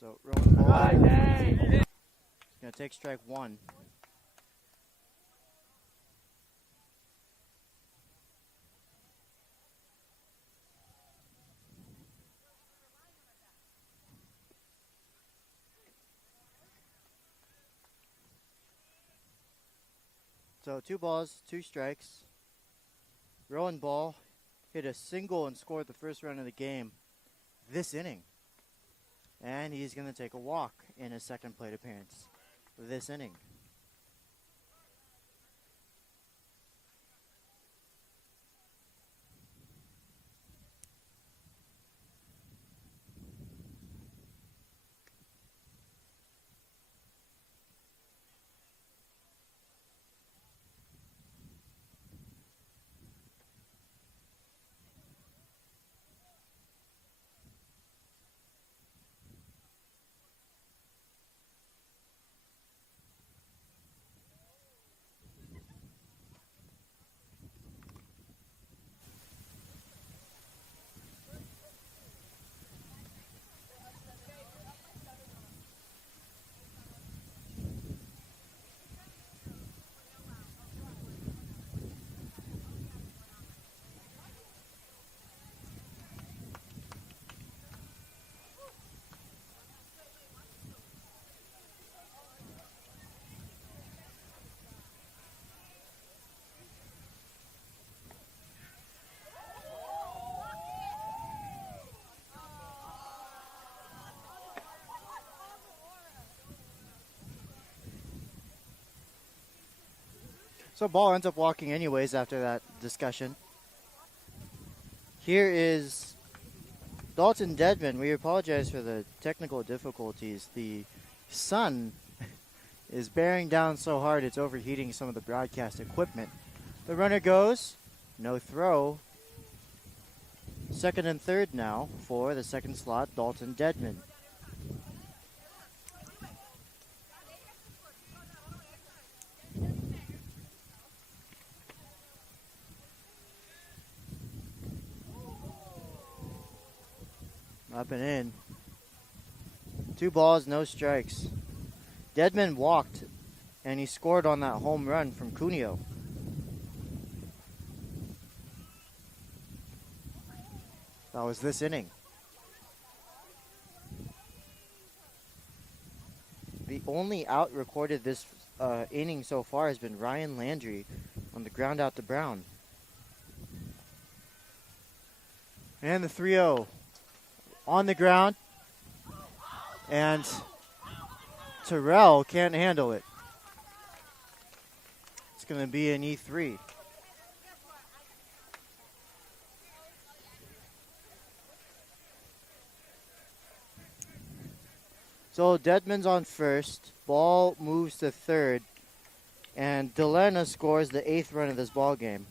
So rolling the ball. He's gonna take strike one. So 2 balls, 2 strikes. Rolling ball hit a single and scored the first run of the game this inning. And he's going to take a walk in his second plate appearance this inning. So ball ends up walking anyways after that discussion. Here is Dalton Dedman. We apologize for the technical difficulties. The sun is bearing down so hard it's overheating some of the broadcast equipment. The runner goes, no throw. Second and third now for the second slot, Dalton Dedman. Up and in. 2 balls, no strikes. Dedman walked, and he scored on that home run from Cuneo. That was this inning. The only out recorded this inning so far has been Ryan Landry on the ground out to Brown. And the 3-0 on the ground. And Terrell can't handle it. It's going to be an E3. So Dedman's on first. Ball moves to third. And Delena scores the 8th run of this ball game.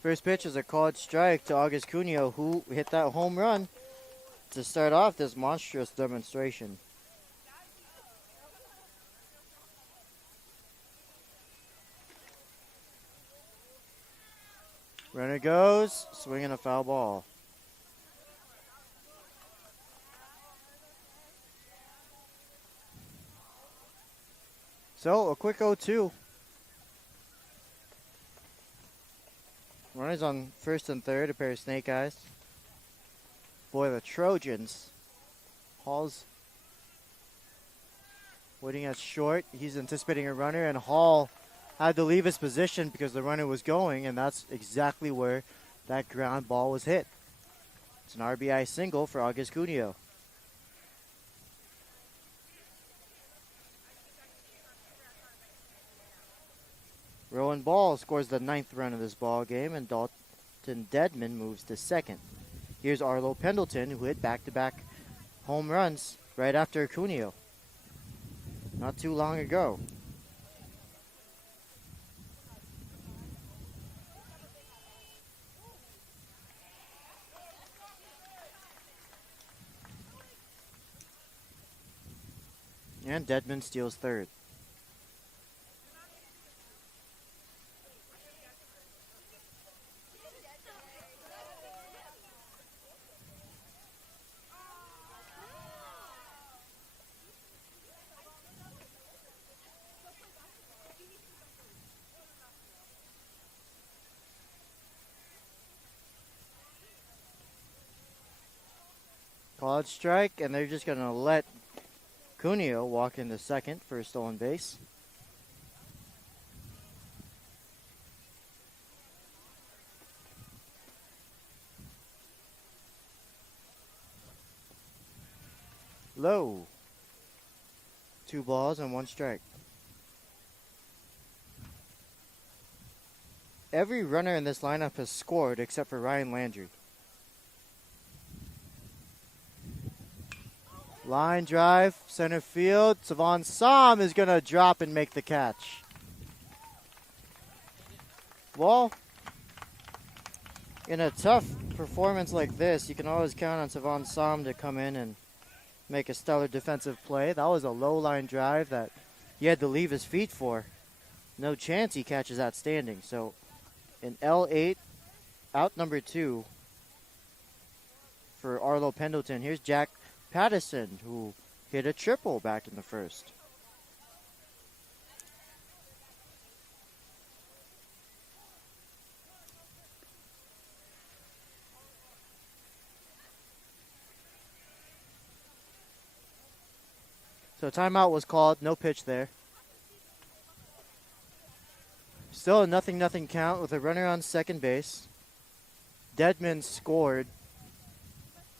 First pitch is a called strike to August Cuneo, who hit that home run to start off this monstrous demonstration. Runner goes, swinging a foul ball. So a quick 0-2. Runners on first and third, a pair of snake eyes. For the Trojans, Hall's waiting at short. He's anticipating a runner, and Hall had to leave his position because the runner was going, and that's exactly where that ground ball was hit. It's an RBI single for August Cuneo. Rowan Ball scores the 9th run of this ball game, and Dalton Dedman moves to second. Here's Arlo Pendleton, who hit back-to-back home runs right after Cuneo not too long ago. And Dedman steals third. Called strike, and they're just going to let Cuneo walk into second for a stolen base. Low. 2 balls and 1 strike. Every runner in this lineup has scored except for Ryan Landry. Line drive, center field. Savon Sam is going to drop and make the catch. Well, in a tough performance like this, you can always count on Savon Sam to come in and make a stellar defensive play. That was a low line drive that he had to leave his feet for. No chance he catches that standing. So in L8, out number 2 for Arlo Pendleton. Here's Jack Pattison, who hit a triple back in the first. So timeout was called, no pitch there. Still a 0-0 count with a runner on second base. Dedman scored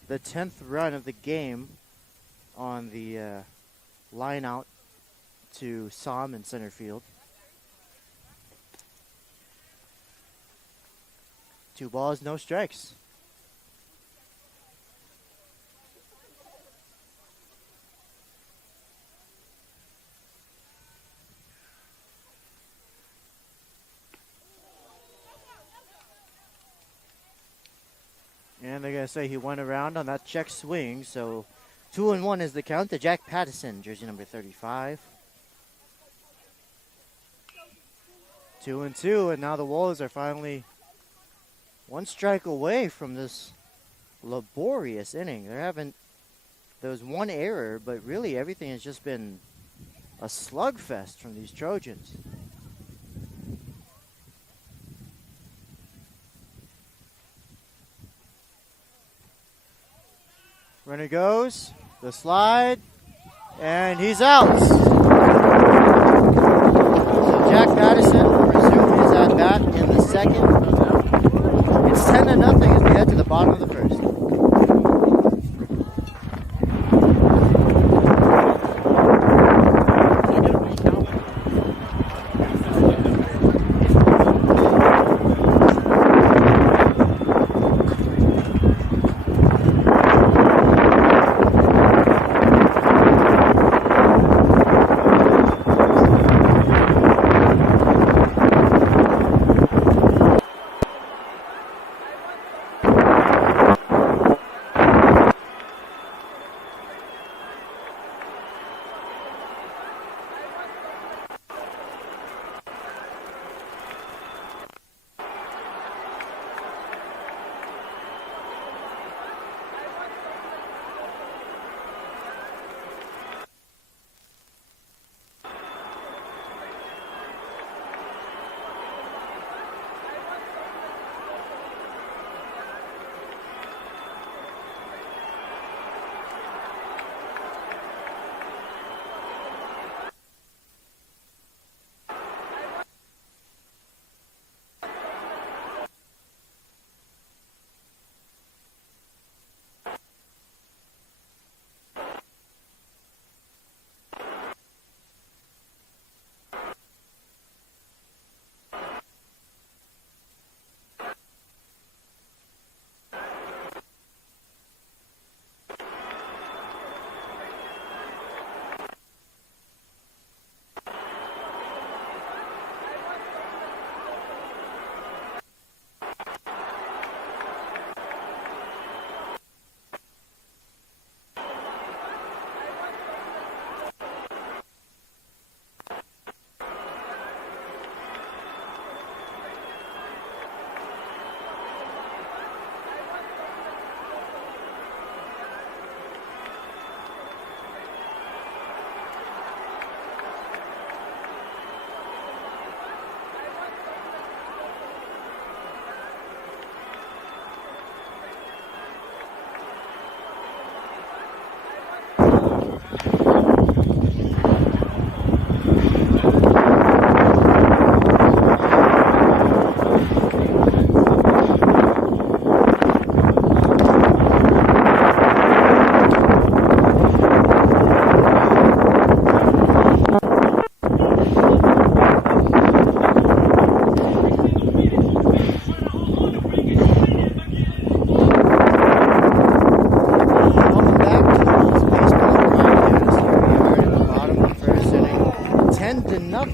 the 10th run of the game on the line out to Som in center field. 2 balls, no strikes. And they're going to say he went around on that check swing. So 2-1 is the count to Jack Pattison, jersey number 35. 2-2, and now the Wolves are finally 1 strike away from this laborious inning. There was 1 error, but really everything has just been a slugfest from these Trojans. Runner goes, the slide, and he's out. So Jack Pattison will resume his at-bat in the second. It's 10-0 as we head to the bottom of the first.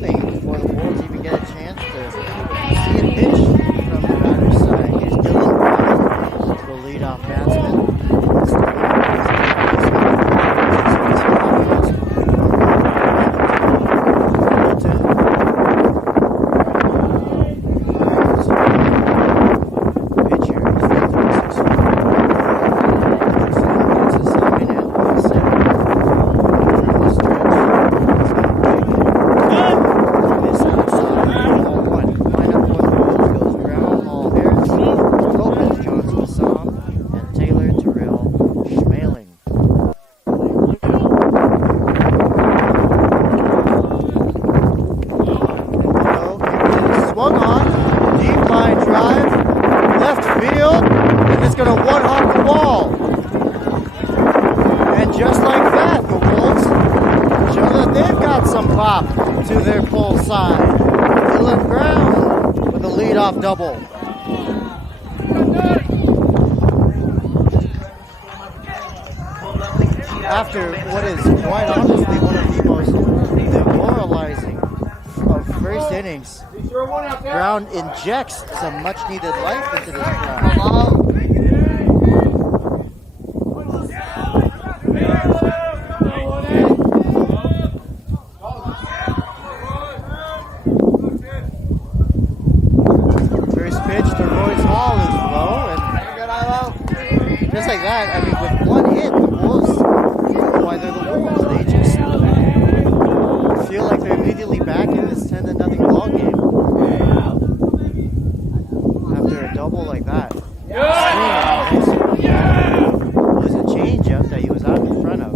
nothing before the Wolves even get a chance to see a pitch from the batter's side. Here's Dylan Brown, the leadoff batsman. Swung on, deep line drive, left field, and it's going to one-hop the wall. And just like that, the Wolves show that they've got some pop to their pull side. Dylan Brown with a leadoff double. After what is quite honestly one of the most demoralizing of first innings, Brown injects some much needed life into this crowd. First pitch to Royce Hall is low, and just like that, I mean, with one hit, the Wolves, why they're the Wolves, they just feel like they're immediately back in this 10-0 ball game. After a double like that. It was a changeup that he was out in front of.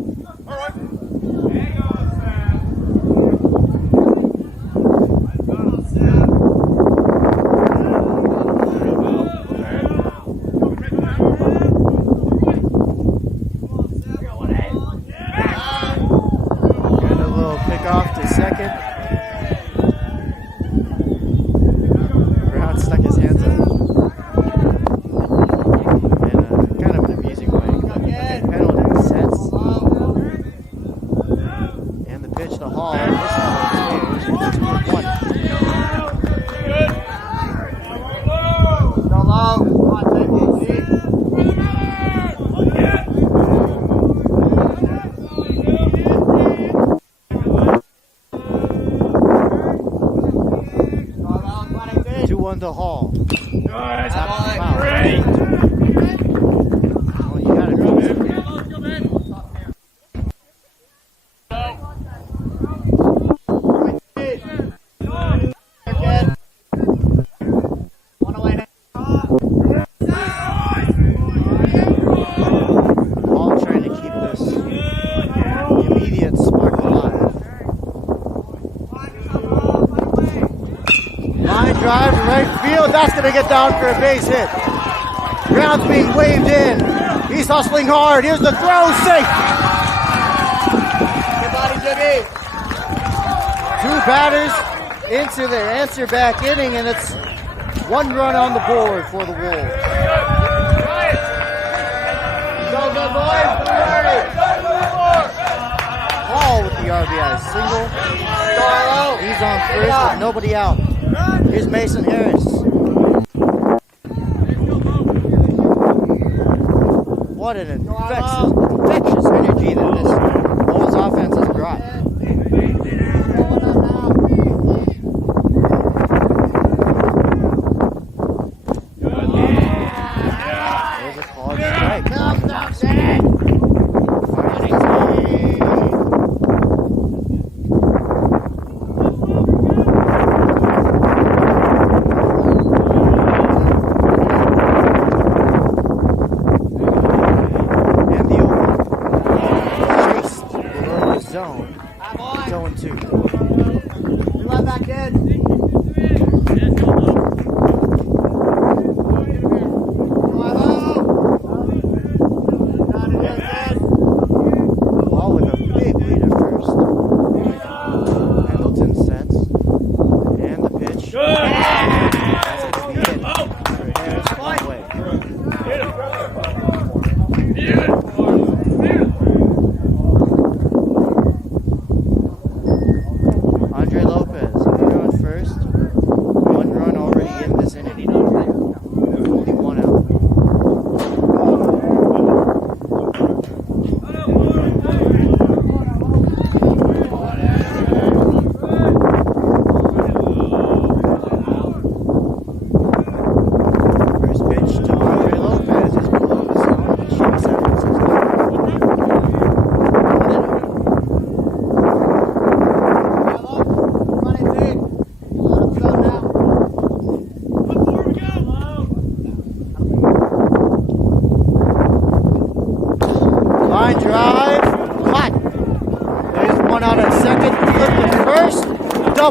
Got a little pick off to second. Brown stuck his hands up. In kind of an amusing way. Penalty sets. And the pitch to Hall. This is 2-1. Go low. Come on, take it, see? To Hall. Good. Great. Well, you got it. Hall trying to keep this immediate spark alive. Line drive to right field. That's going to get down for a base hit. Brown's being waved in. He's hustling hard. Here's the throw. Safe. Good body, Jimmy. Two batters into the answer back inning, and it's one run on the board for the Wolves. Go, good boys. Hall with the RBI single. He's on first with nobody out. Here's Mason Harris. What an infectious energy that this Wolves offense has brought. There's a called strike. Zone.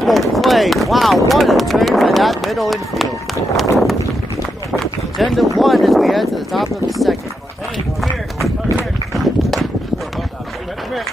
double play. Wow, what a turn by that middle infield. 10-1 as we head to the top of the second. Hey, come here. Come here. Come here.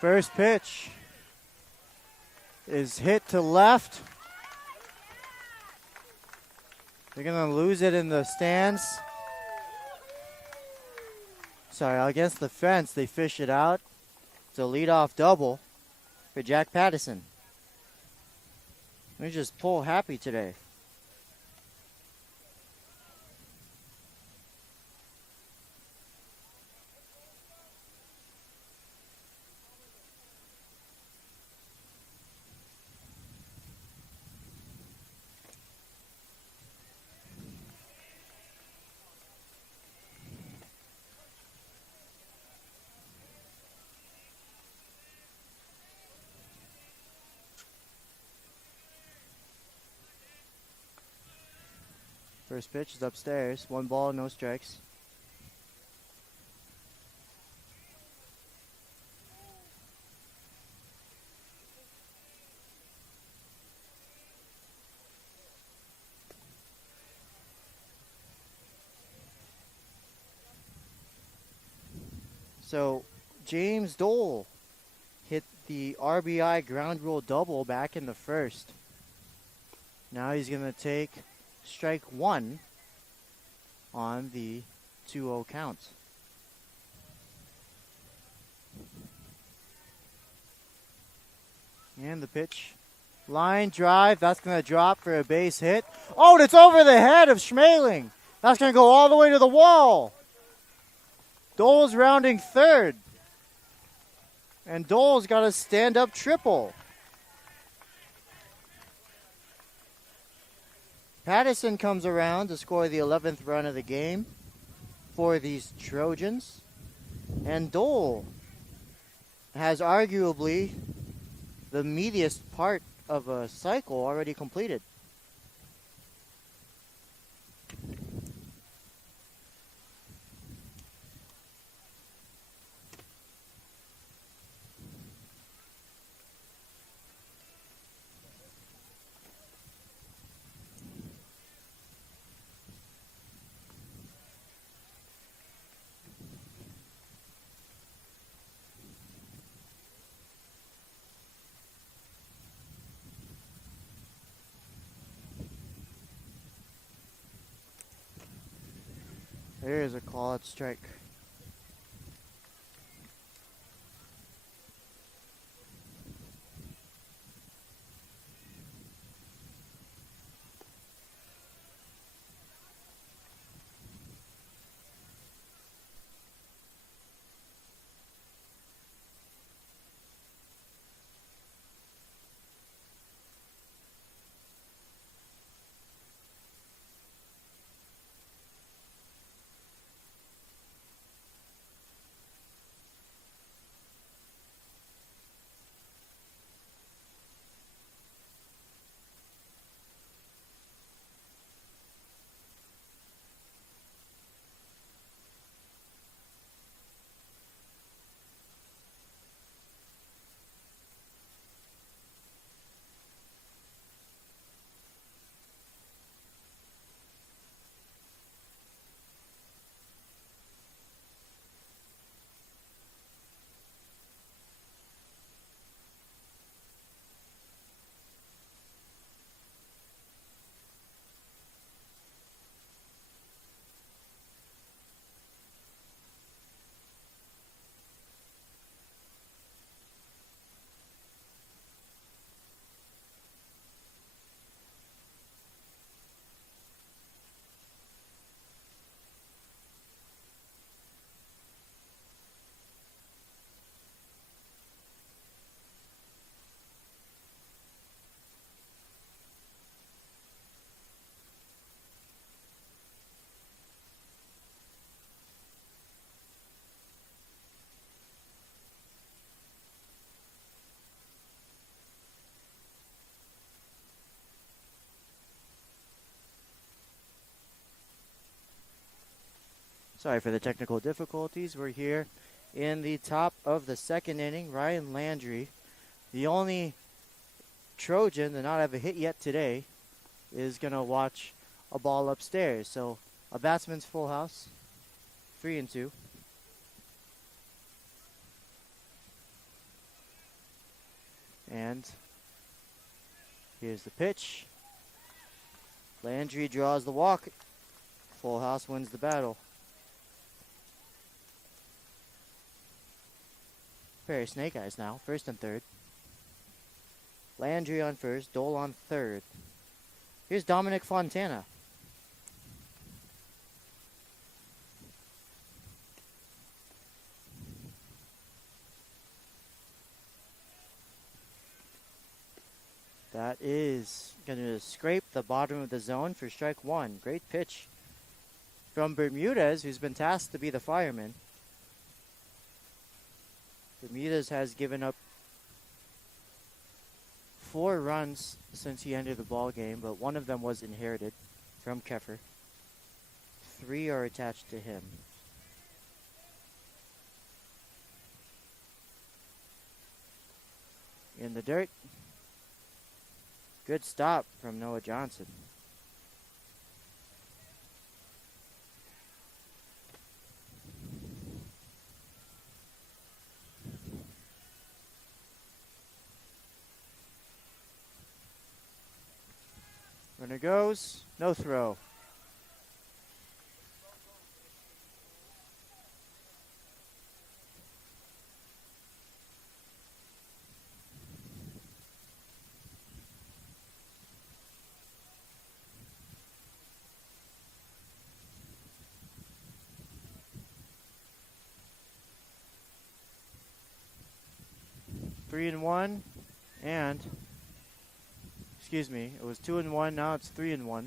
First pitch is hit to left. They're going to lose it in the stands. Sorry, against the fence, they fish it out. It's a leadoff double for Jack Pattison. They're just pull happy today. First pitch is upstairs. 1 ball, no strikes. So James Dole hit the RBI ground rule double back in the first. Now he's going to take strike 1 on the 2-0 count. And the pitch. Line drive. That's going to drop for a base hit. Oh, and it's over the head of Schmeling. That's going to go all the way to the wall. Dole's rounding third. And Dole's got a stand-up triple. Pattison comes around to score the 11th run of the game for these Trojans. And Dole has arguably the meatiest part of a cycle already completed. There is a call at strike. Sorry for the technical difficulties. We're here in the top of the second inning. Ryan Landry, the only Trojan to not have a hit yet today, is going to watch a ball upstairs. So a batsman's full house, 3-2. And here's the pitch. Landry draws the walk. Full house wins the battle. Pair of snake eyes now, first and third. Landry on first, Dole on third. Here's Dominic Fontana. That is going to scrape the bottom of the zone for strike one. Great pitch from Bermudez, who's been tasked to be the fireman. Bermudez has given up 4 runs since he entered the ball game, but one of them was inherited from Keffer. 3 are attached to him. In the dirt. Good stop from Noah Johnson. Runner goes, no throw. Three and one, and excuse me, it was 2-1, now it's 3-1.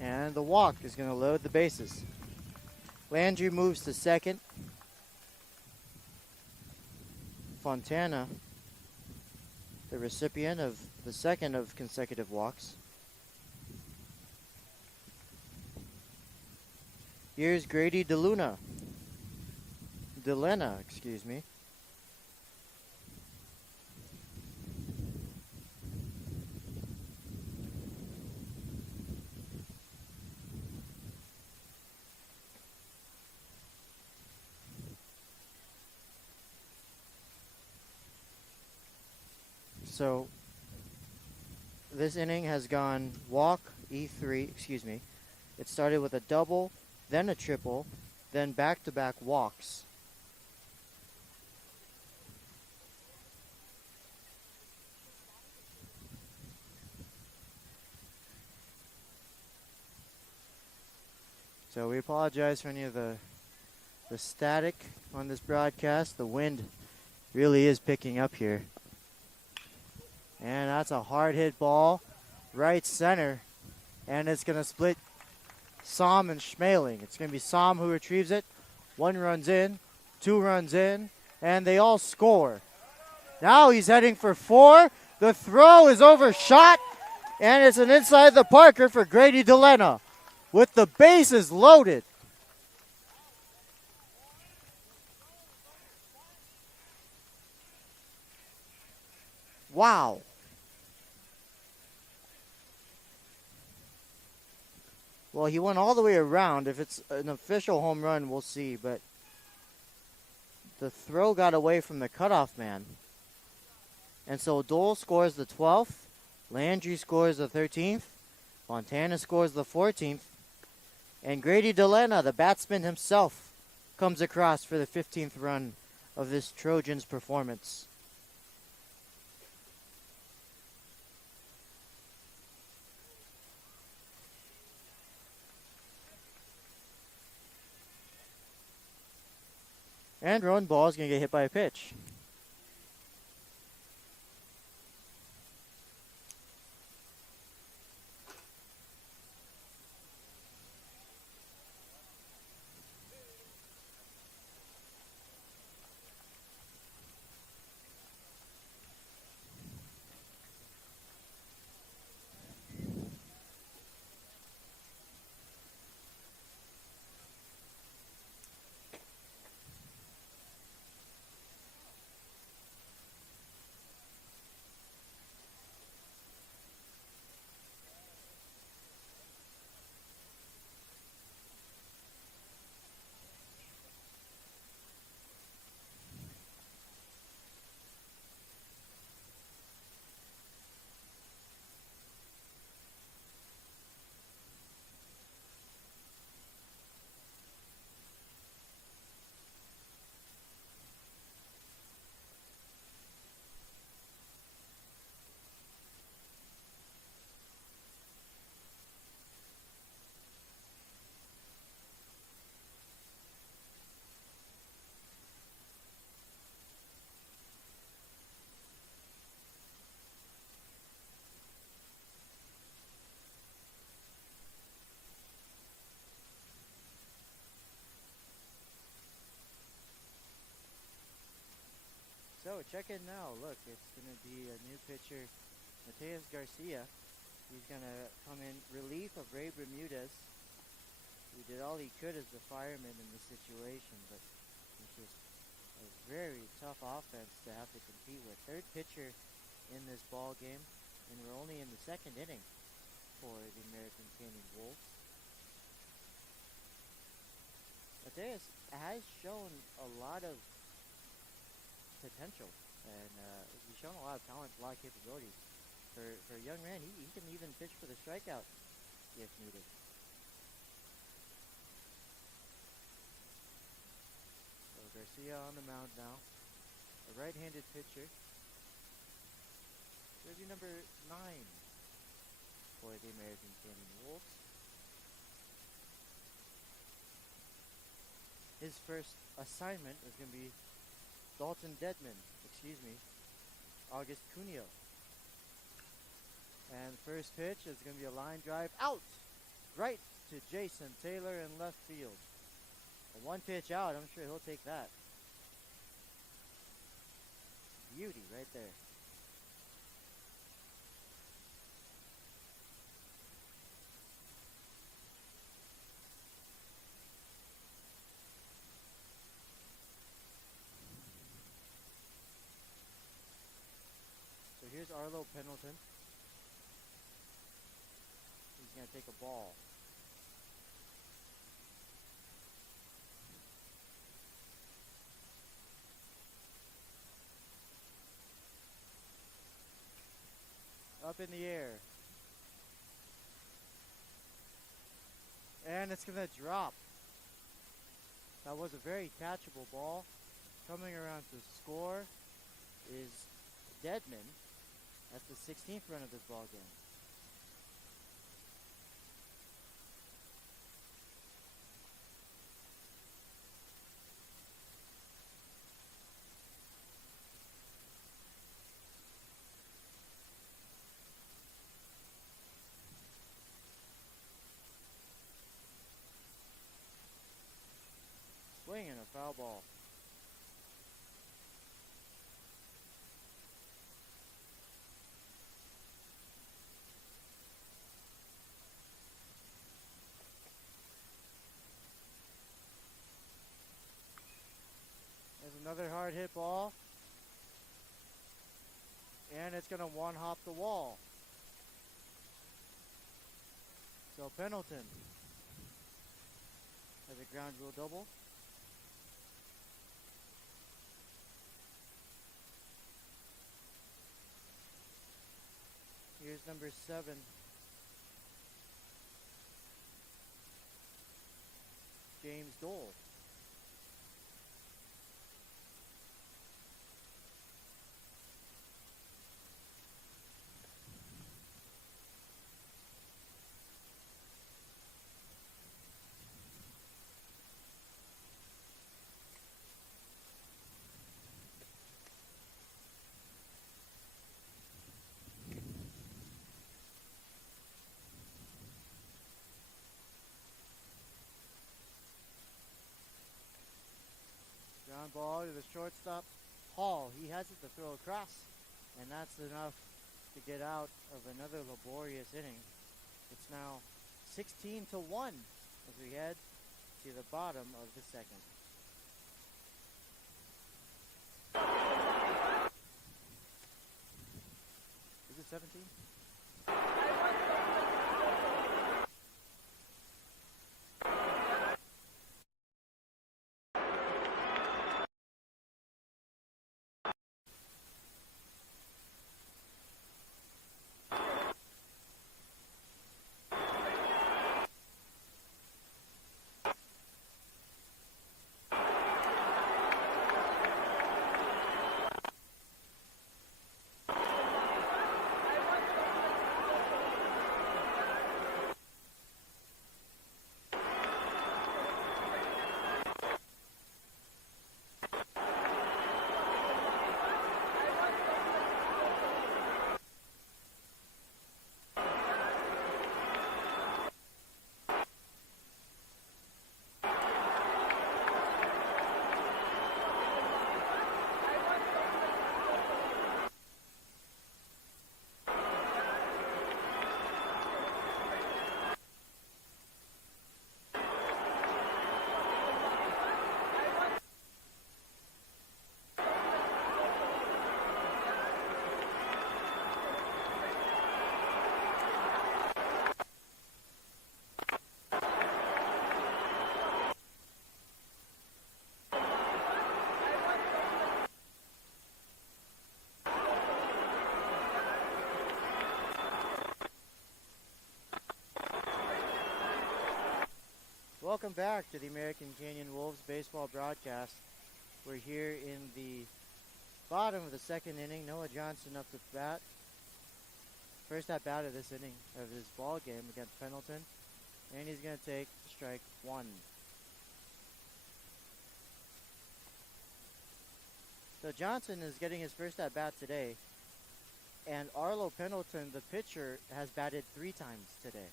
And the walk is going to load the bases. Landry moves to second. Fontana, the recipient of the second of consecutive walks. Here's Grady DeLena, excuse me. So this inning has gone walk, E3, excuse me. It started with a double, then a triple, then back-to-back walks. So we apologize for any of the static on this broadcast. The wind really is picking up here. And that's a hard hit ball, right center. And it's going to split Som and Schmeling. It's going to be Som who retrieves it. 1 runs in, 2 runs in, and they all score. Now he's heading for 4. The throw is overshot, and it's an inside the Parker for Grady DeLena with the bases loaded. Wow. Well, he went all the way around. If it's an official home run, we'll see. But the throw got away from the cutoff man. And so Dole scores the 12th. Landry scores the 13th. Fontana scores the 14th. And Grady DeLena, the batsman himself, comes across for the 15th run of this Trojans performance. And Rowan Ball is going to get hit by a pitch. So check in now. Look, it's going to be a new pitcher, Mateus Garcia. He's going to come in relief of Ray Bermudez. He did all he could as the fireman in this situation, but it's just a very tough offense to have to compete with. Third pitcher in this ball game, and we're only in the second inning for the American Canyon Wolves. Mateus has shown a lot of potential, and he's shown a lot of talent, a lot of capabilities. For a young man, he can even pitch for the strikeout if needed. So Garcia on the mound now, a right-handed pitcher. Jersey number 9 for the American Canyon Wolves. His first assignment is going to be August Cuneo. And first pitch is going to be a line drive out, right to Jason Taylor in left field. A one pitch out, I'm sure he'll take that. Beauty right there. So here's Arlo Pendleton. He's going to take a ball. Up in the air. And it's going to drop. That was a very catchable ball. Coming around to score is Deadman. That's the 16th run of this ball game. Swinging a foul ball. There's another hard hit ball. And it's going to one hop the wall. So Pendleton has a ground rule double. Here's number 7. James Dole. Ground ball to the shortstop, Hall. He has it to throw across, and that's enough to get out of another laborious inning. It's now 16-1 as we head to the bottom of the second. Is it 17? Welcome back to the American Canyon Wolves baseball broadcast. We're here in the bottom of the second inning. Noah Johnson up to bat. First at bat of this inning of this ball game against Pendleton. And he's going to take strike one. So Johnson is getting his first at bat today. And Arlo Pendleton, the pitcher, has batted 3 times today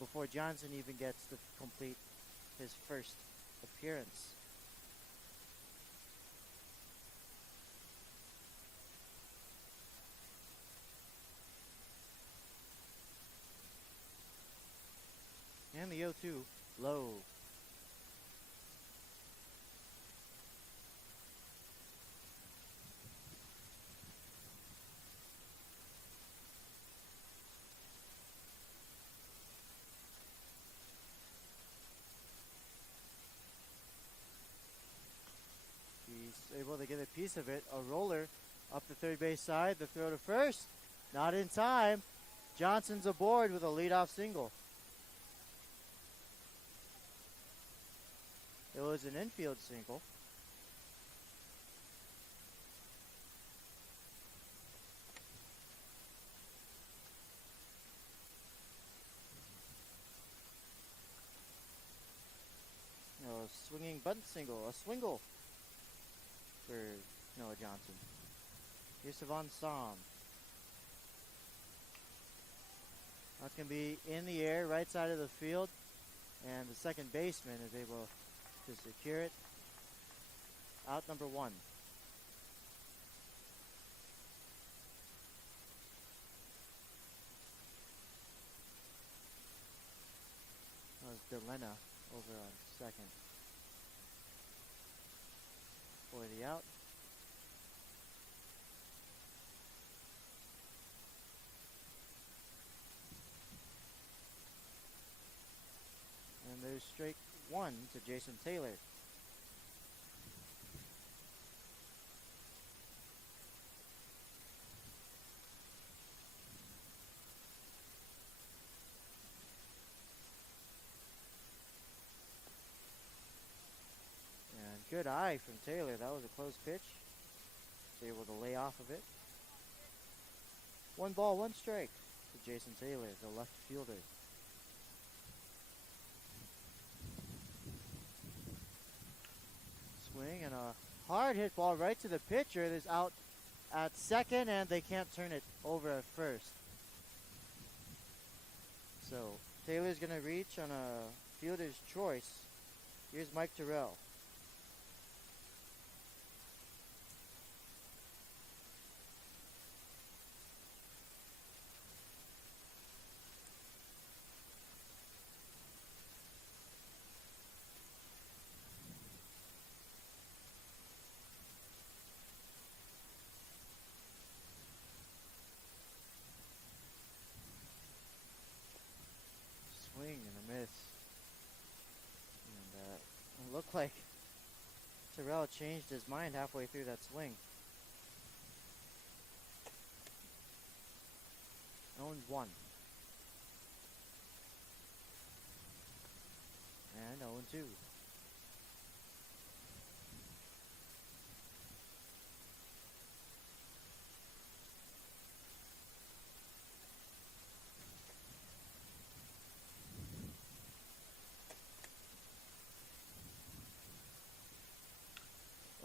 before Johnson even gets to complete his first appearance. And the 0-2 low. He's able to get a piece of it. A roller up the third base side. The throw to first. Not in time. Johnson's aboard with a leadoff single. It was an infield single. No, a swinging bunt single. A swingle for Noah Johnson. Here's Savon Som. That's going to be in the air, right side of the field. And the second baseman is able to secure it. Out number 1. That was Delena over on second for the out. And there's strike 1 to Jason Taylor. And good eye from Taylor. That was a close pitch. Was able to lay off of it. 1 ball, 1 strike to Jason Taylor, the left fielder. Swing and a hard hit ball right to the pitcher. It is out at second, and they can't turn it over at first. So Taylor's going to reach on a fielder's choice. Here's Mike Terrell. Swing and a miss. And it looked like Terrell changed his mind halfway through that swing. 0-1. And 0-2.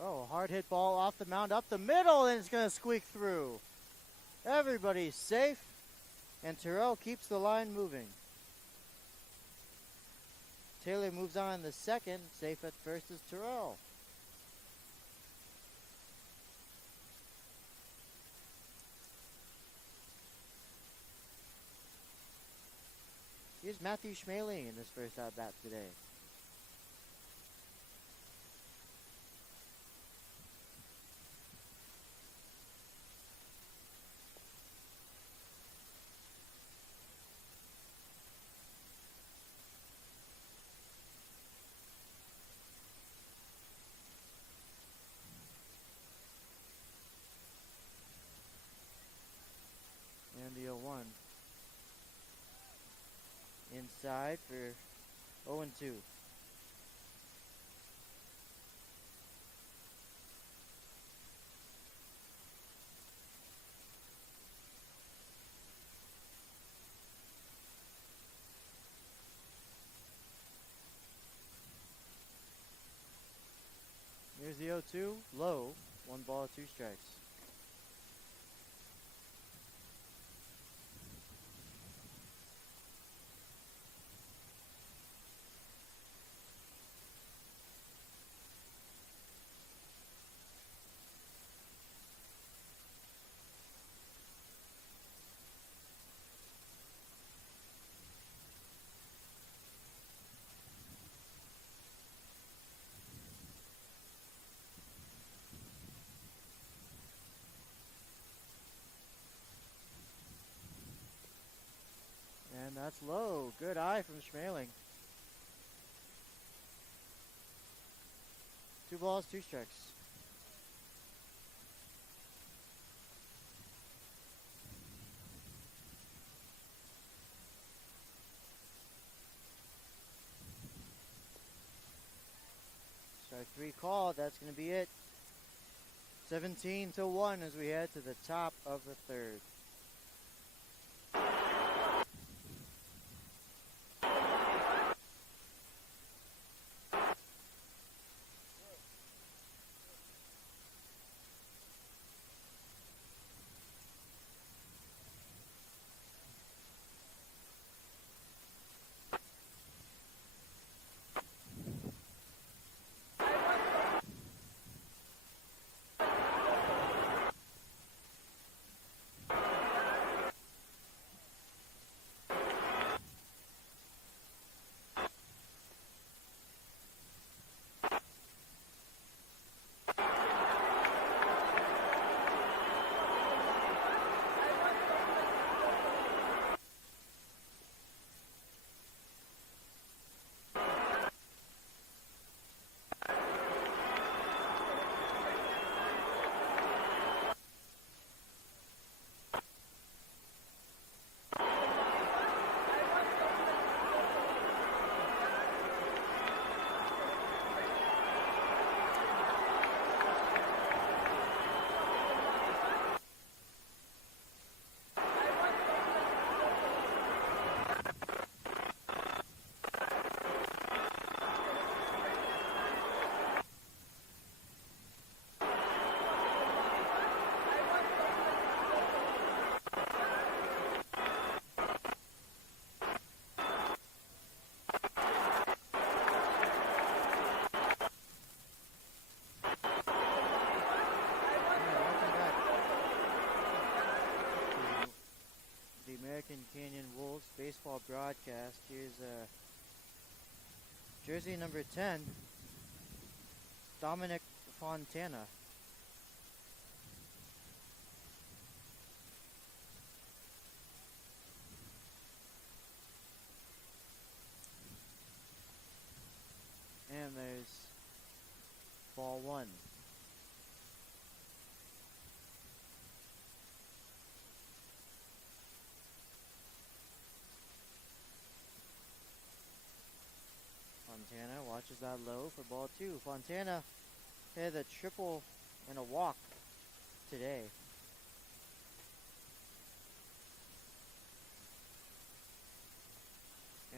Oh, hard hit ball off the mound, up the middle, and it's going to squeak through. Everybody's safe, and Terrell keeps the line moving. Taylor moves on in the second. Safe at first is Terrell. Here's Matthew Schmeling in this first at bat today. And the 0-1. Inside for 0-2. Here's the 0-2, low, 1 ball, 2 strikes. And that's low. Good eye from Schmaling. 2 balls, 2 strikes. Strike 3 called. That's going to be it. 17-1 as we head to the top of the third. American Canyon Wolves baseball broadcast. Here's jersey number 10, Dominic Fontana. And there's ball 1. Fontana watches that low for ball 2. Fontana hit a triple and a walk today.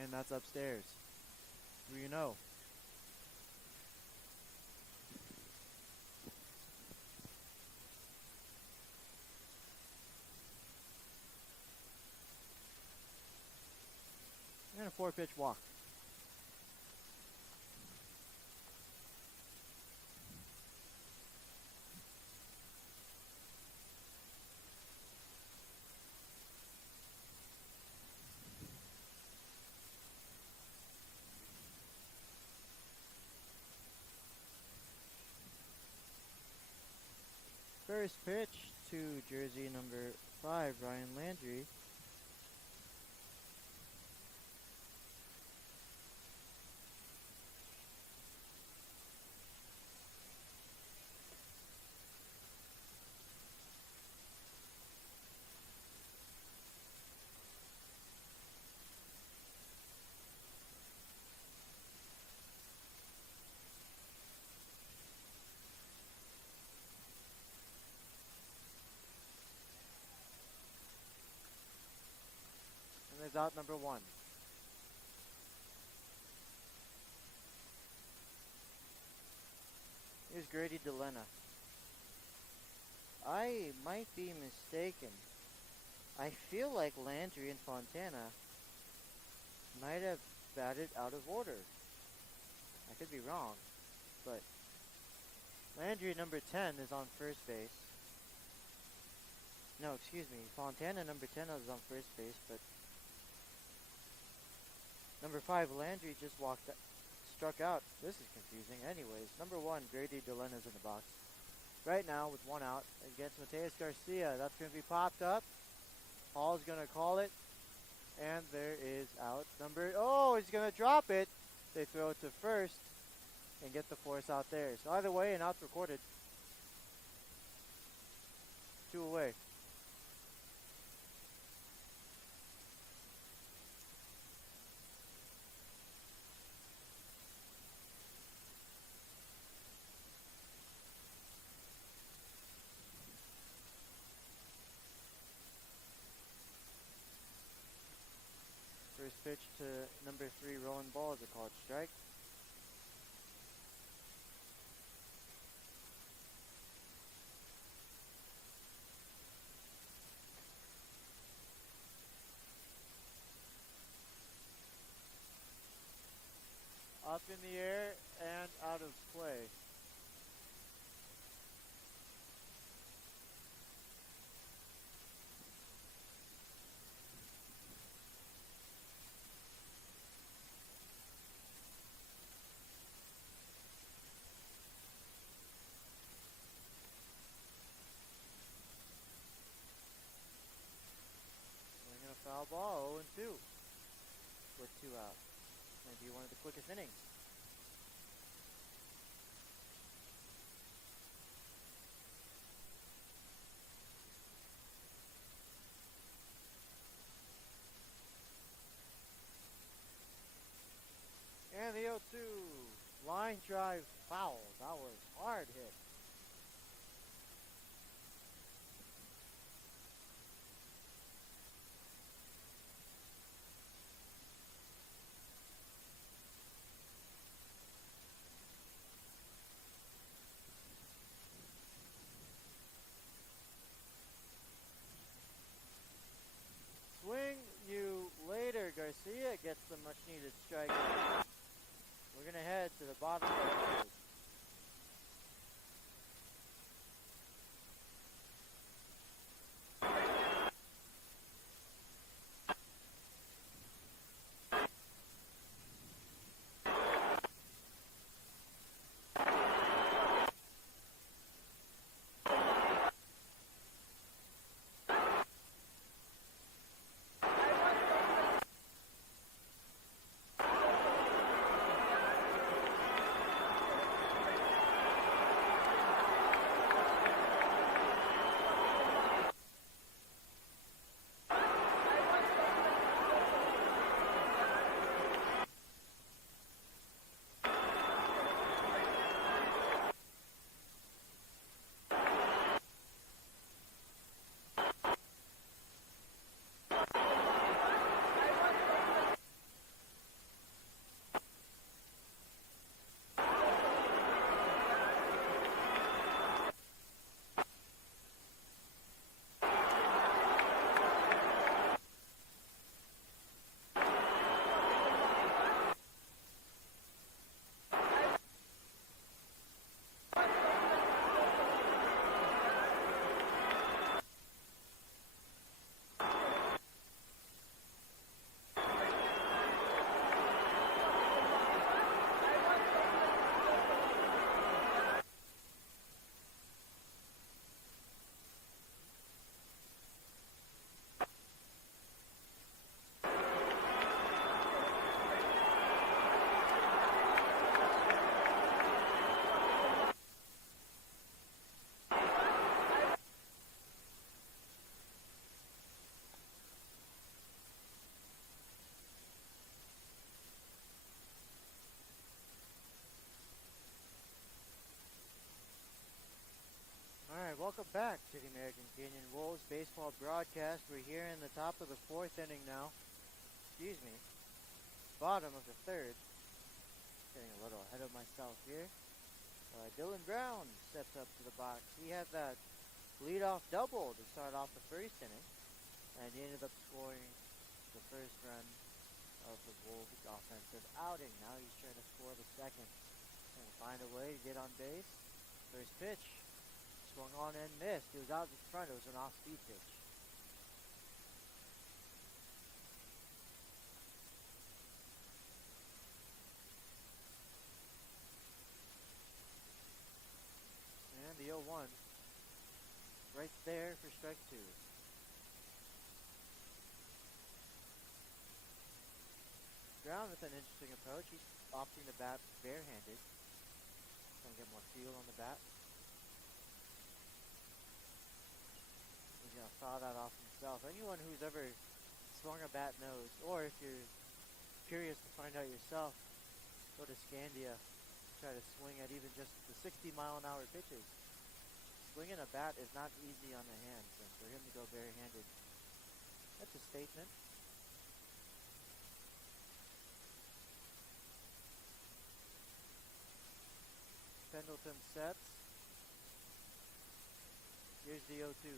And that's upstairs. Who you know? And a 4-pitch walk. First pitch to jersey number 5, Ryan Landry. is out number 1. Here's Grady DeLena. I might be mistaken. I feel like Landry and Fontana might have batted out of order. I could be wrong, but Landry, number 10, is on first base. No, excuse me. Fontana, number 10, is on first base, but number 5, Landry, just struck out. This is confusing. Anyways, number 1, Grady DeLena is in the box. Right now, with 1 out, against Mateus Garcia. That's going to be popped up. Hall's going to call it. And there is out number... Oh, he's going to drop it. They throw it to first and get the force out there. So either way, an out's recorded. 2 away. First pitch to number 3, Rowan Ball, is a called strike. Up in the air and out of play. Swinging a foul ball, 0-2 with 2 outs. Maybe one of the quickest innings. And the 0-2 line drive foul. That was hard hit. Swing you later. Garcia gets the much needed strike. We're going to head to the bottom of the third. Alright, welcome back to the American Canyon Wolves baseball broadcast. We're here in the top of the 4th inning now. excuse me, bottom of the third. Getting a little ahead of myself here. Dylan Brown steps up to the box. He had that leadoff double to start off the first inning, and he ended up scoring the first run of the Wolves' offensive outing. Now he's trying to score the second and find a way to get on base. First pitch, swung on and missed. It was out in front. It was an off-speed pitch. And the 0-1 right there for strike two. Brown with an interesting approach. He's opting to bat barehanded. Trying to get more feel on the bat. He's going to foul that off himself. Anyone who's ever swung a bat knows, or if you're curious to find out yourself, go to Scandia. Try to swing at even just the 60-mile-an-hour pitches. Swinging a bat is not easy on the hands, and for him to go barehanded, that's a statement. Pendleton sets. Here's the 0-2.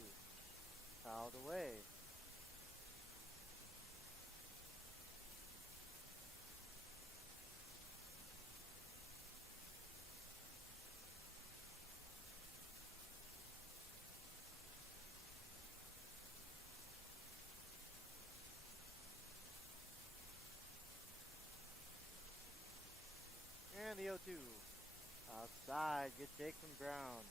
Fouled away. And the 0-2. Outside. Good take from Brown.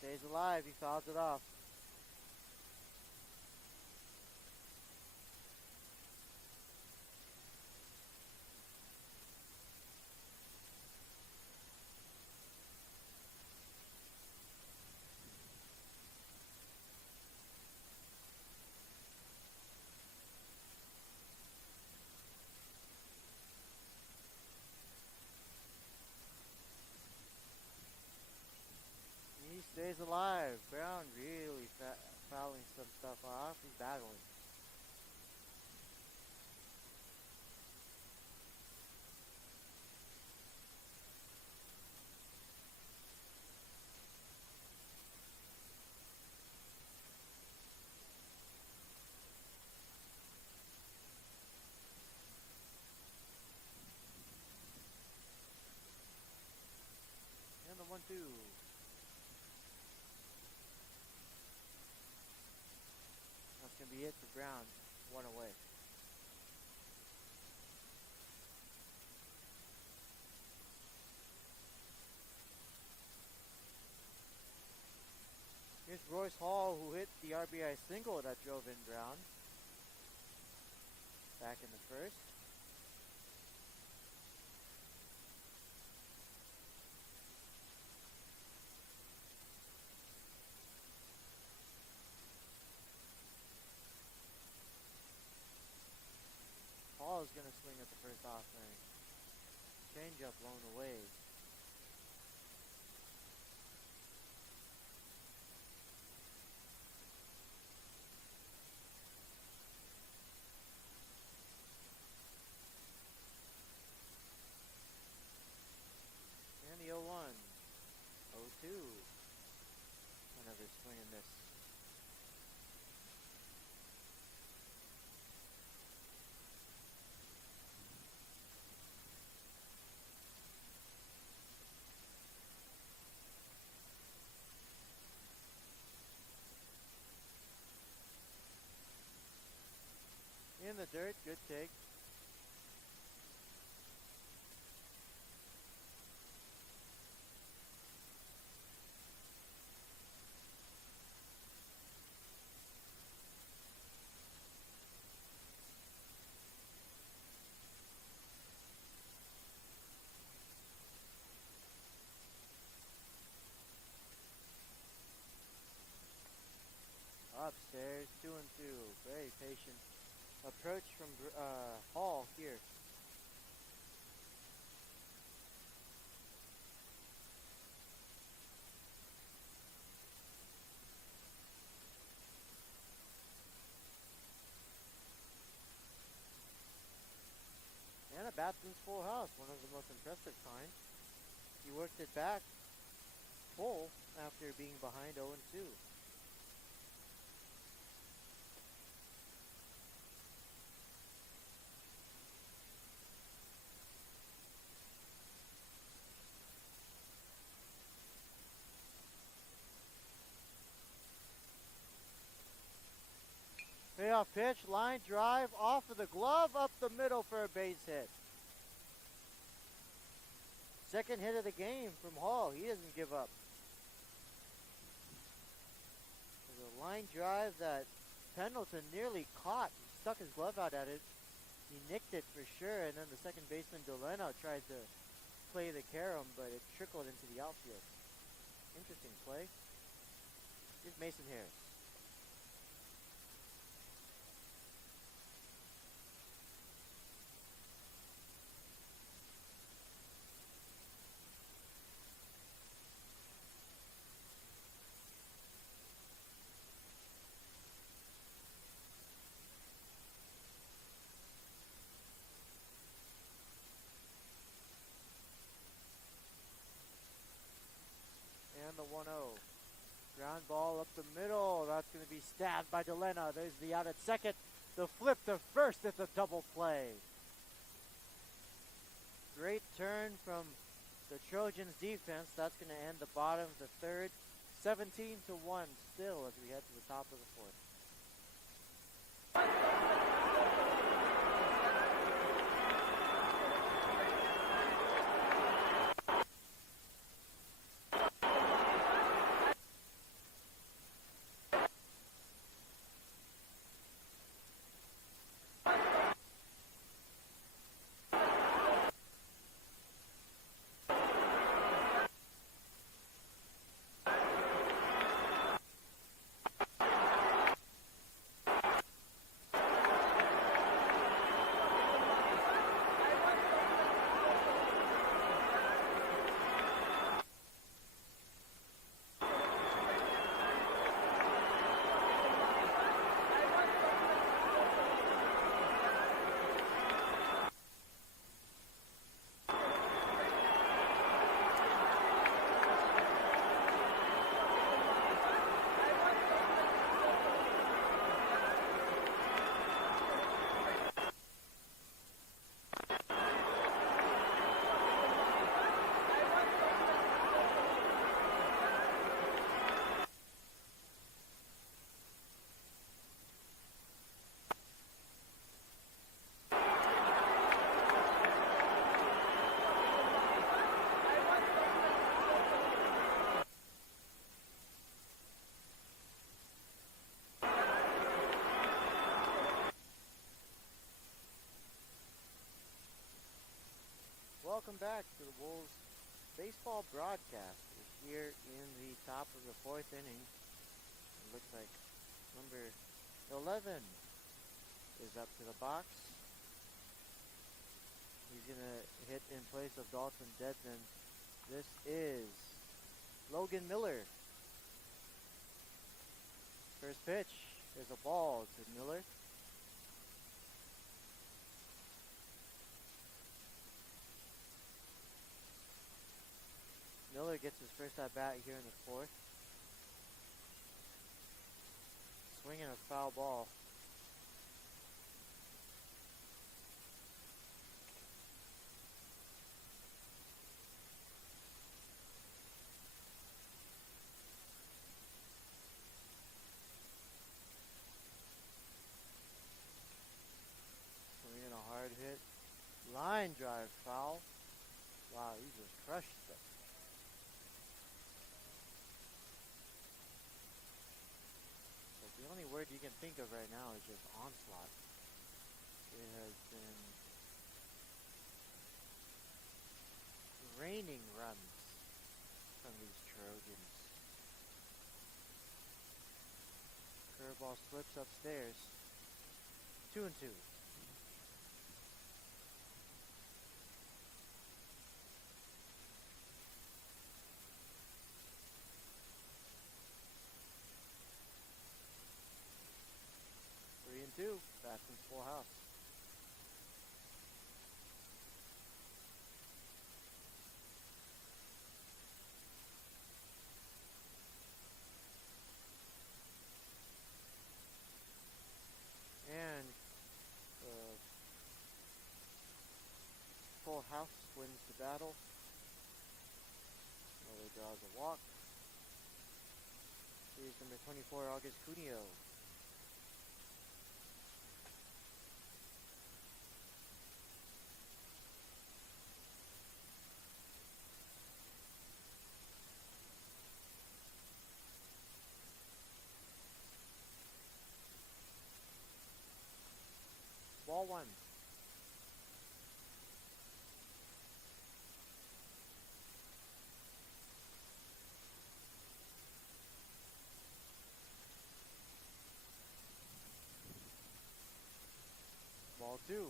He stays alive. He fouls it off. He stays alive. Brown really fouling some stuff off. He's battling. And the 1-2. That's going to be it for Brown. One away. Here's Royce Hall, who hit the RBI single that drove in Brown. Back in the first. Hall is going to swing at the first offering. Changeup blown away. And the 0-1. 0-2. Another swing and miss. In the dirt, good take. Upstairs, 2-2. Very patient approach from Hall here. And a batsman's full house, one of the most impressive kind. He worked it back full after being behind 0-2. Payoff pitch, line drive, off of the glove, up the middle for a base hit. Second hit of the game from Hall. He doesn't give up. There's a line drive that Pendleton nearly caught. He stuck his glove out at it. He nicked it for sure, and then the second baseman Deleno tried to play the carom, but it trickled into the outfield. Interesting play. Here's Mason Harris. And the 1-0. Ground ball up the middle. That's going to be stabbed by Delena. There's the out at second. The flip to first. It's a double play. Great turn from the Trojans defense. That's going to end the bottom of the third. 17-1 still as we head to the top of the fourth. Welcome back to the Wolves baseball broadcast. We're here in the top of the fourth inning. It looks like number 11 is up to the box. He's going to hit in place of Dalton Dedman. This is Logan Miller. First pitch is a ball to Miller. Miller gets his first at bat here in the fourth. Swinging a foul ball. Swinging a hard hit. Line drive foul. Wow, he just crushed it. The only word you can think of right now is just onslaught. It has been raining runs from these Trojans. Curveball slips upstairs. 2-2. Three and two. Baston's full house. And full house wins the battle. Miller draws a walk. Here's number 24, August Cuneo. Ball one. Ball two.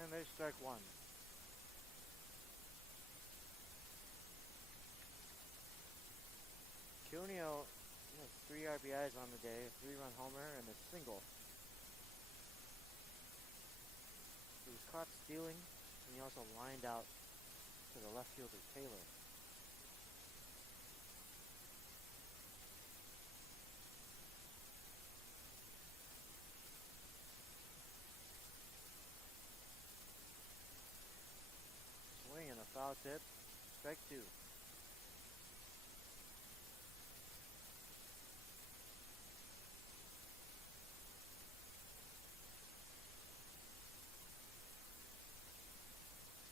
And there's strike one. Cuneo has 3 RBIs on the day, a 3-run homer and a single. He was caught stealing, and he also lined out to the left fielder Taylor. Swing and a foul tip. Strike two.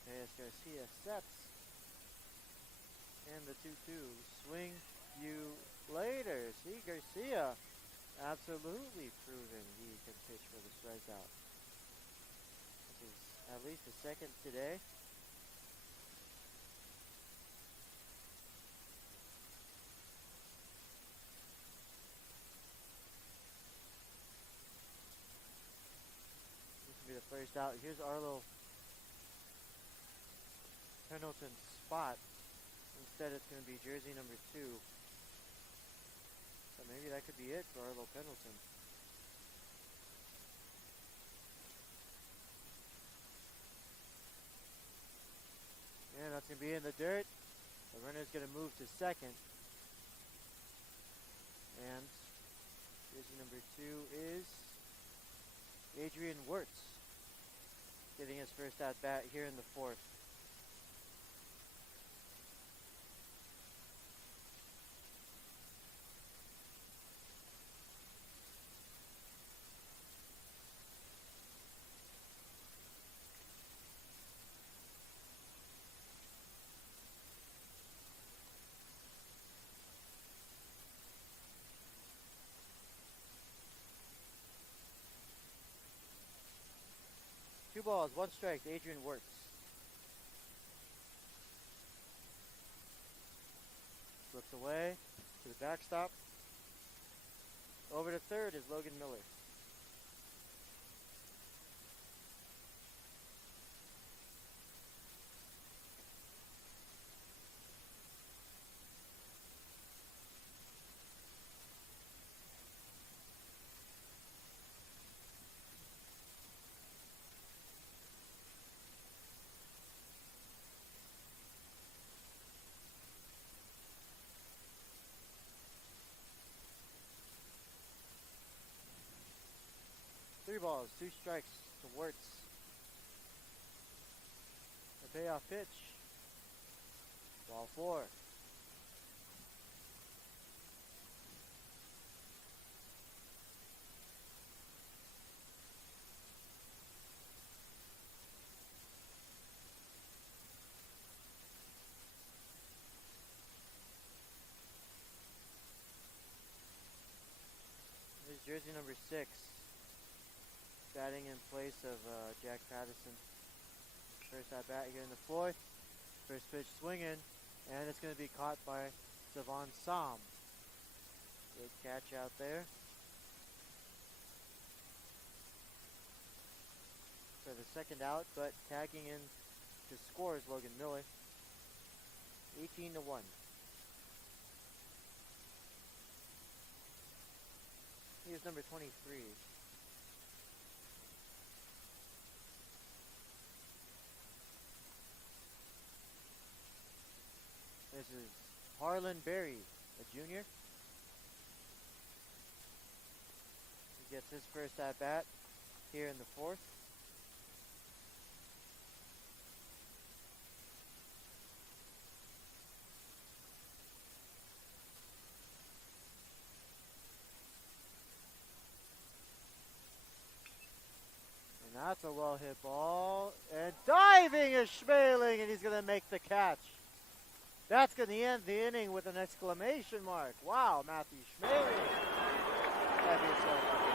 Reyes Garcia sets. And the 2-2. Swing you later. See, Garcia absolutely proving he can pitch for the strikeout. This is at least the second today. This will be the first out. Here's Arlo Pendleton's spot. Instead, it's going to be jersey number 2. So maybe that could be it for Arlo Pendleton. And that's going to be in the dirt. The runner's going to move to second. And jersey number 2 is Adrian Wirtz, getting his first at bat here in the fourth. Two balls, one strike to Adrian Wirtz. Looks away to the backstop. Over to third is Logan Miller. Three balls, two strikes to Wirtz. The payoff pitch. Ball four. Here's jersey number 6. batting in place of Jack Patterson. First at bat here in the fourth. First pitch swinging, and it's going to be caught by Savon Sam. Good catch out there. For the second out, but tagging in to score is Logan Miller. 18-1. Here's number 23. This is Harlan Berry, a junior. He gets his first at bat here in the fourth. And that's a well hit ball. And diving is Schmeling, and he's going to make the catch. That's going to end the inning with an exclamation mark. Wow, Matthew Schmeling. Have yourself a good one.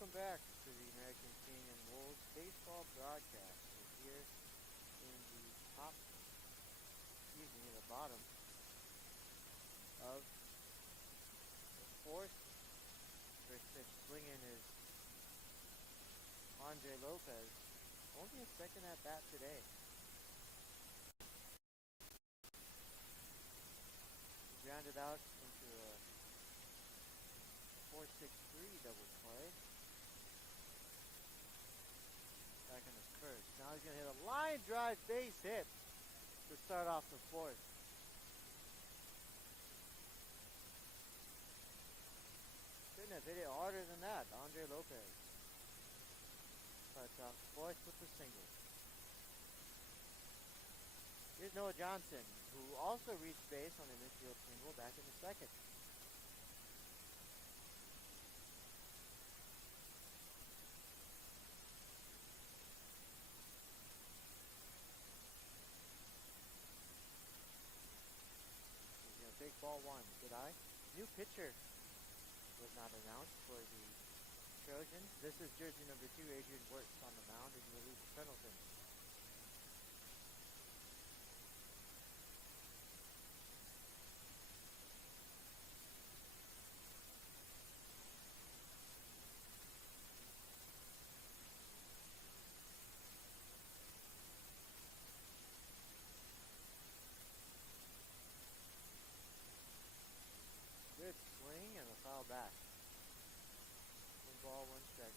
Welcome back to the American King and Wolves baseball broadcast. We're here in the bottom of the fourth. First pitch swinging is Andre Lopez. Only a second at bat today. He grounded out into a 4-6-3 double play. Back on his first. Now he's going to hit a line drive base hit to start off the fourth. Couldn't have hit it harder than that. Andre Lopez starts off the fourth with the single. Here's Noah Johnson, who also reached base on an infield single back in the second. Big ball one. Good eye. New pitcher was not announced for the Trojans. This is jersey number 2, Adrian Wirtz on the mound, and Luis Pendleton. foul back. 1 ball, 1 strike.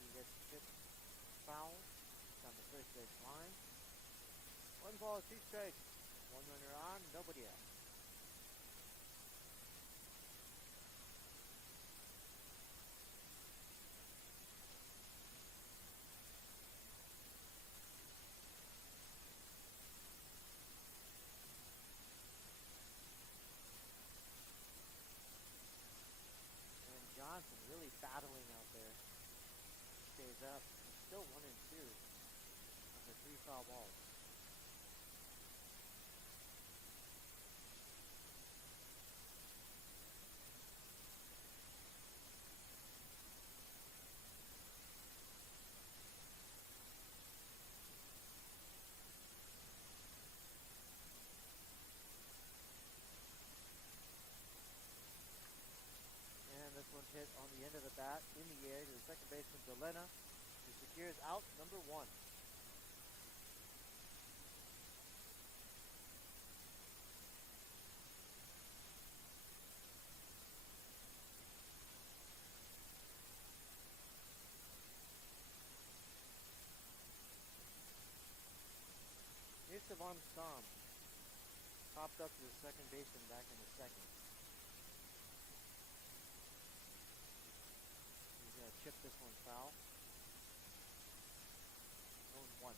He gets hit foul on the first base line. 1 ball, 2 strikes. 1 runner on, nobody out. And Johnson really battling out there. Stays up. It's still 1-2 after 3 foul balls. And this one's hit on the end of the bat in the air to the second baseman, Delena, who secures out number 1. Here's Savon Stom. Popped up to the second baseman back in the second. He's going to chip this one foul. 0-1.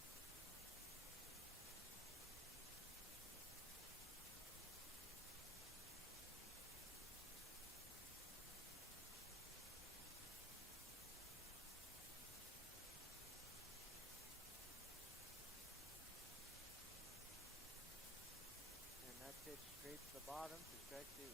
And that pitch straight to the bottom to strike 2.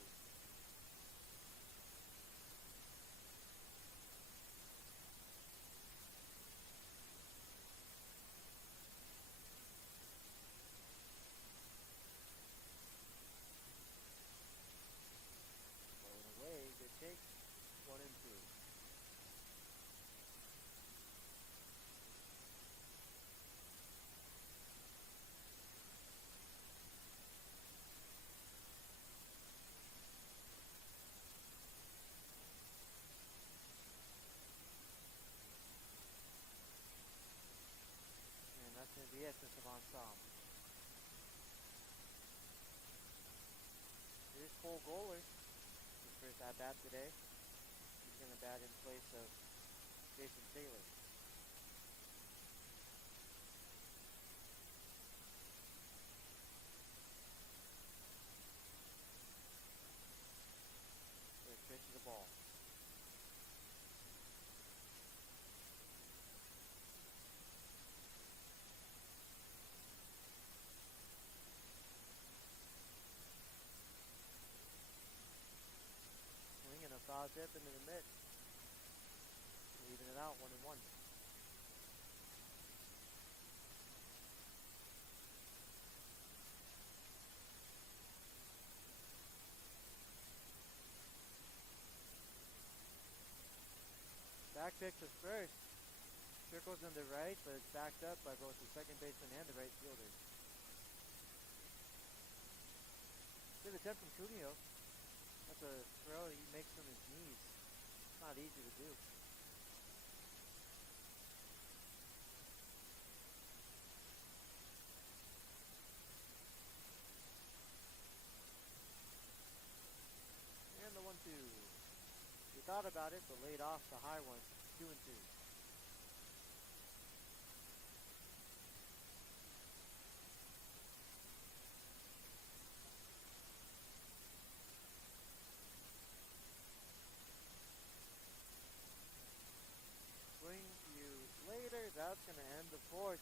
Going away, good take. 1-2. And that's going to be it for Savon Stom. Here's Cole Goller, his first at-bat today. He's going to bat in place of Jason Taylor. First pitch of the ball. Swinging a foul tip into the mitt. Leaving it out 1-1. Back pitch was first. Circles in the right, but it's backed up by both the second baseman and the right fielder. Good attempt from Cuneo. That's a throw he makes from his knees. Not easy to do. And the 1-2. He thought about it, but laid off the high one. 2-2. Swing you later. That's going to end the 4th.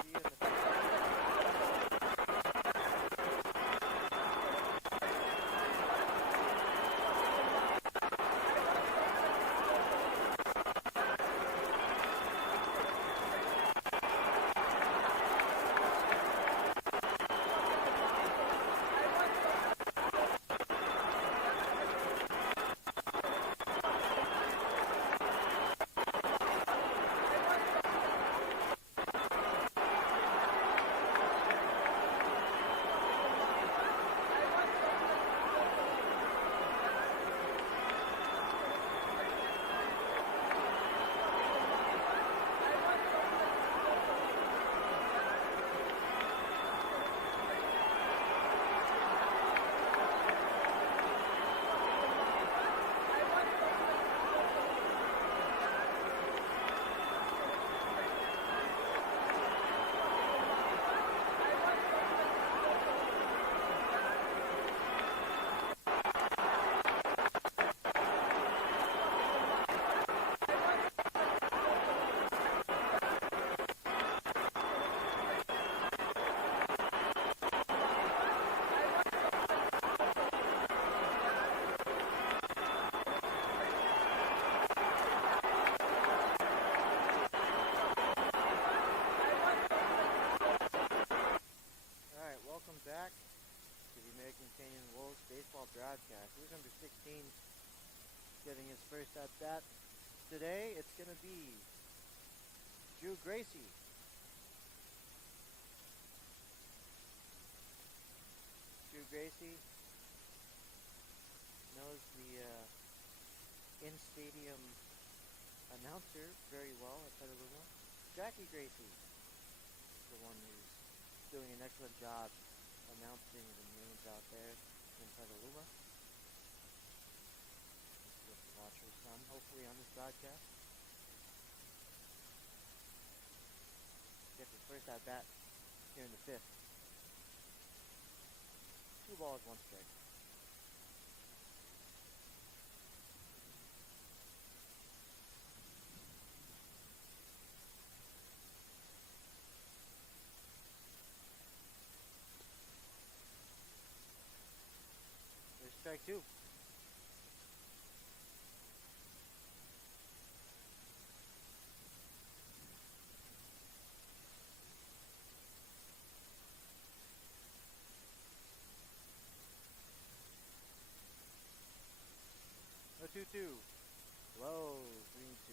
See you in the broadcast. Here's number 16 getting his first at bat. Today, it's going to be Drew Gracie. Drew Gracie knows the in-stadium announcer very well at Petaluma. Jackie Gracie is the one who's doing an excellent job announcing the names out there in Petaluma. Get to watch her son, hopefully, on this broadcast. Gets his first at bat here in the fifth. 2 balls, 1 strike. There's strike 2. A 2-2. Low, 3-2.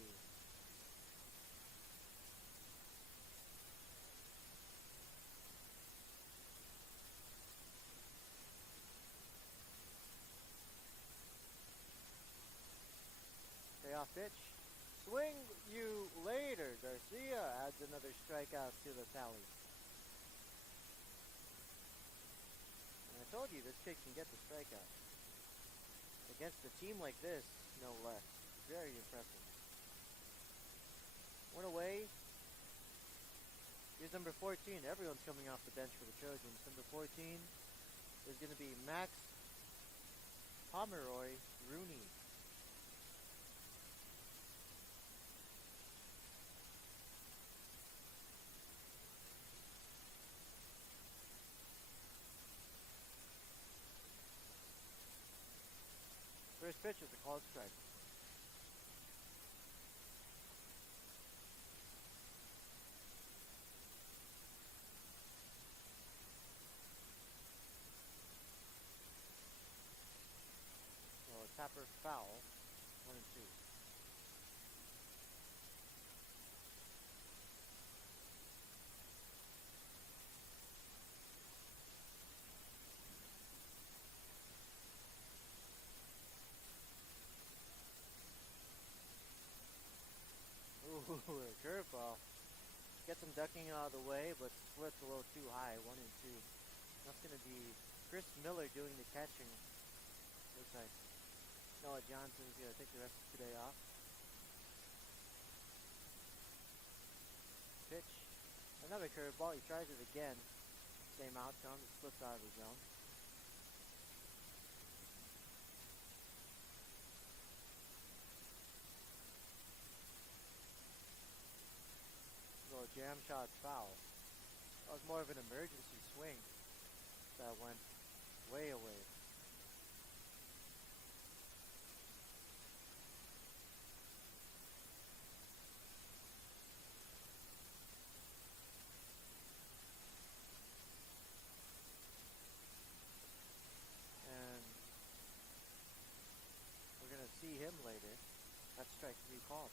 Payoff pitch. Swing you later. Garcia adds another strikeout to the tally. And I told you this kid can get the strikeout. Against a team like this, no less. Very impressive. 1 away. Here's number 14. Everyone's coming off the bench for the Trojans. Number 14 is going to be Max Pomeroy Rooney. First pitch is a called strike. So a tapper foul, 1-2. Ooh, a curveball. Gets him ducking out of the way, but splits a little too high, 1-2. That's going to be Chris Miller doing the catching. Looks like Noah Johnson's going to take the rest of today off. Pitch. Another curveball. He tries it again. Same outcome. It slips out of the zone. So a jam shot foul. That was more of an emergency swing that went way away. And we're going to see him later. That's strike 3 called.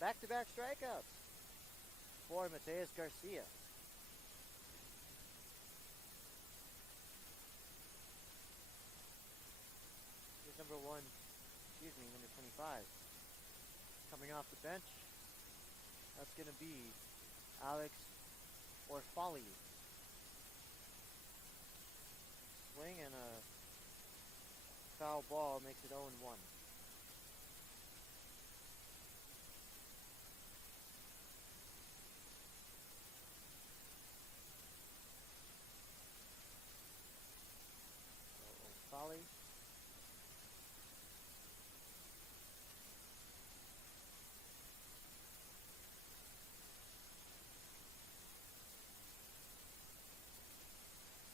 Back-to-back strikeouts for Mateus Garcia. Here's number 25. Coming off the bench, that's going to be Alex Orfali. Swing and a foul ball makes it 0-1. Orfali.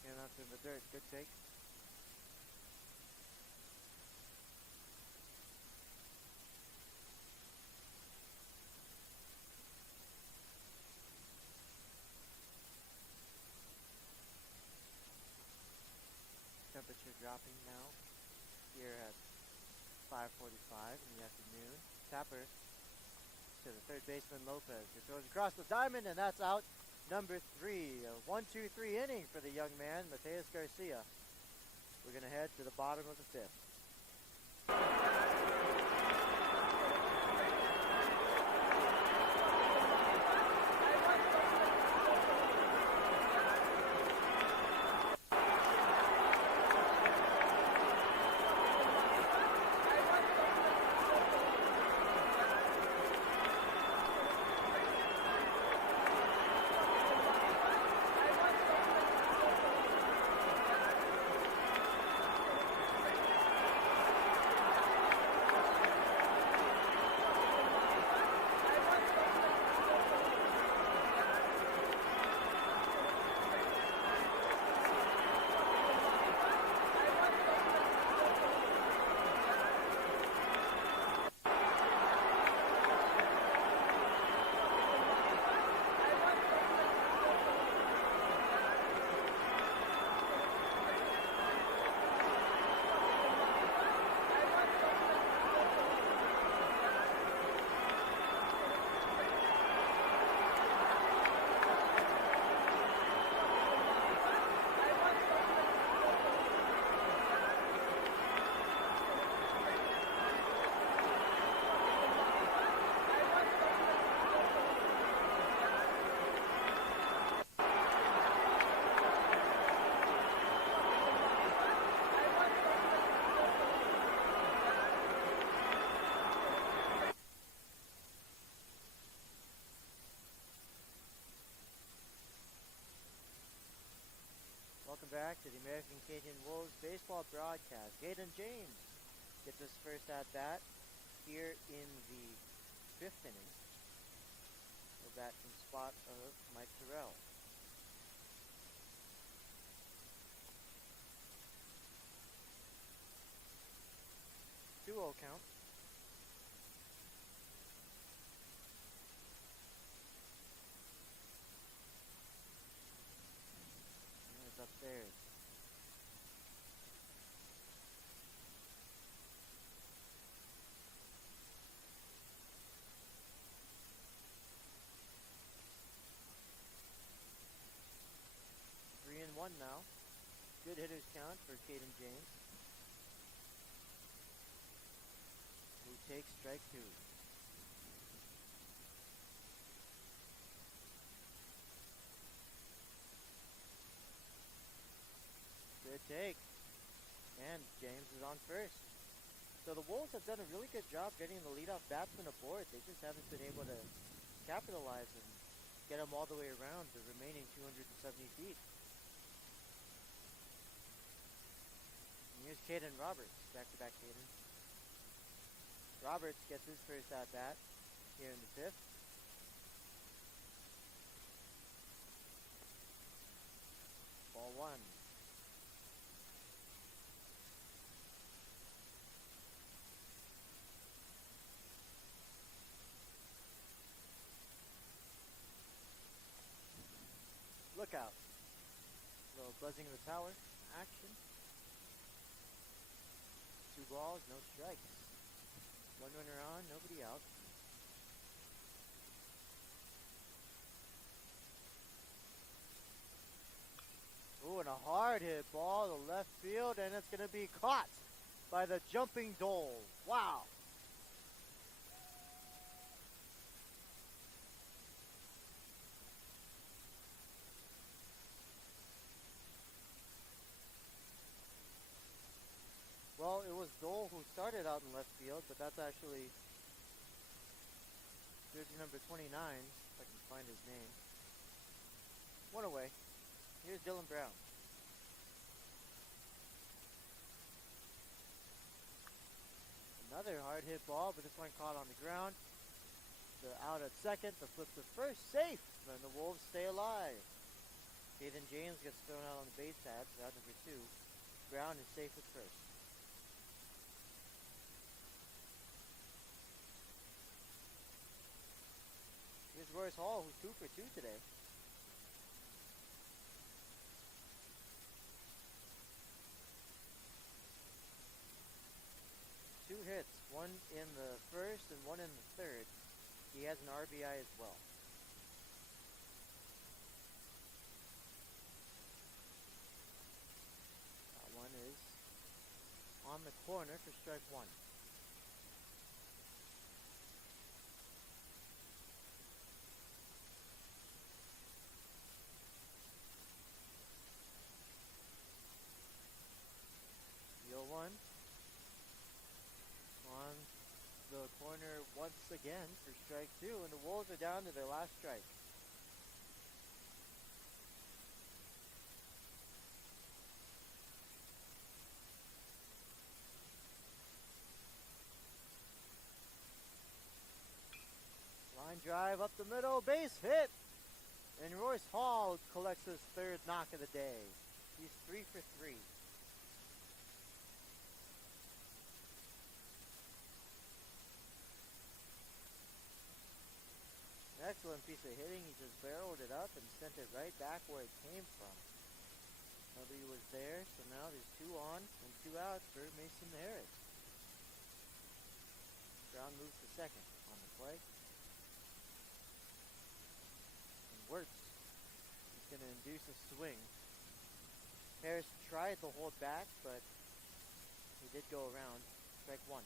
And that's in the dirt. Good take. Temperature dropping now. here at 5:45 in the afternoon. Tapper to the third baseman Lopez, who throws across the diamond, and that's out number 3. A 1-2-3 inning for the young man, Mateus Garcia. We're going to head to the bottom of the 5th. Welcome back to the American Cajun Wolves baseball broadcast. Caden James gets his first at-bat here in the 5th inning. He'll bat in spot of Mike Terrell. Two-0 count. Upstairs. Three and one now. Good hitters count for Caden James, who takes strike 2. Good take. And James is on first. So the Wolves have done a really good job getting the leadoff batsman aboard. They just haven't been able to capitalize and get him all the way around the remaining 270 feet. And here's Caden Roberts. Back-to-back Caden. Roberts gets his first at-bat here in the 5th. Ball 1. Look out. A little buzzing of the tower action. 2 balls, no strikes. 1 runner on, nobody out. Ooh, and a hard hit ball to left field, and it's going to be caught by the jumping Dole. Wow. Well, it was Dole who started out in left field, but that's actually jersey number 29, if I can find his name. 1 away. Here's Dylan Brown. Another hard hit ball, but this one caught on the ground. The out at second, the flip to first, safe, and the Wolves stay alive. Caden James gets thrown out on the base pads, out number 2. Brown is safe at first. Here's Royce Hall, who's 2 for 2 today. in the first and 1 in the third. He has an RBI as well. That one is on the corner for strike 1. The 0-1 on the corner once again for strike 2, and the Wolves are down to their last strike. Line drive up the middle, base hit! And Royce Hall collects his third knock of the day. He's 3 for 3. An excellent piece of hitting. He just barreled it up and sent it right back where it came from. Nobody was there, so now there's 2 on and 2 out for Mason Harris. Brown moves to second on the play. And Wirtz is going to induce a swing. Harris tried to hold back, but he did go around. Strike 1.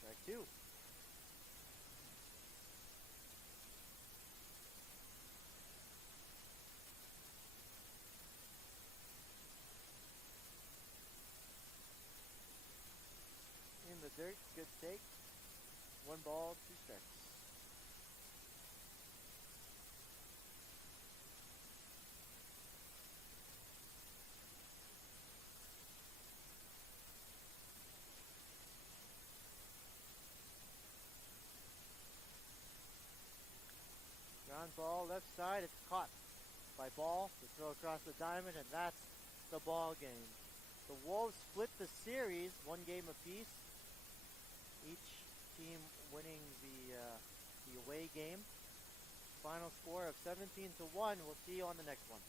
Strike 2. In the dirt, good take. 1 ball, 2 strikes. Ground ball left side, it's caught by Ball to throw across the diamond, and that's the ball game. The Wolves split the series 1 game apiece. Each team winning the away game. Final score of 17-1. We'll see you on the next one.